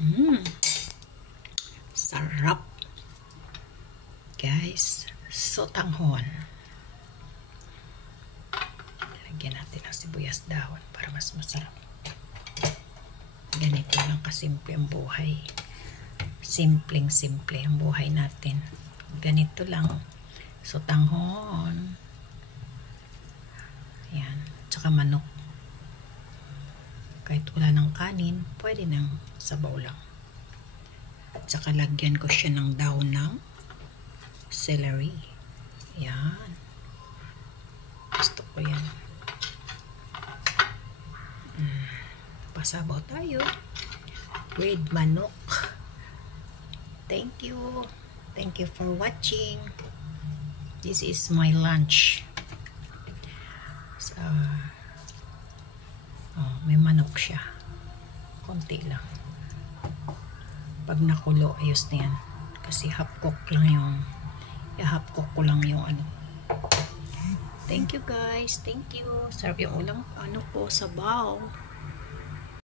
Mm, sarap. Guys, sotanghon. Lagyan natin ng sibuyas dahon para mas masarap. Ganito lang kasimple ang buhay. Simpleng-simple ang buhay natin. Ganito lang. Sotanghon. Ayan. Tsaka manok. Kahit wala ng kanin, pwede nang sabaw lang. At saka lagyan ko siya ng dahon ng celery. Ayan. Gusto ko yan. Pasabaw tayo with manok. Thank you. Thank you for watching. This is my lunch. So, may manok siya. Konti lang. Pag nakulo, ayos na yan. Kasi half cook lang yung half cook ko lang yung ano. Thank you guys. Thank you. Sarap yung ulam. Ano po, sabaw.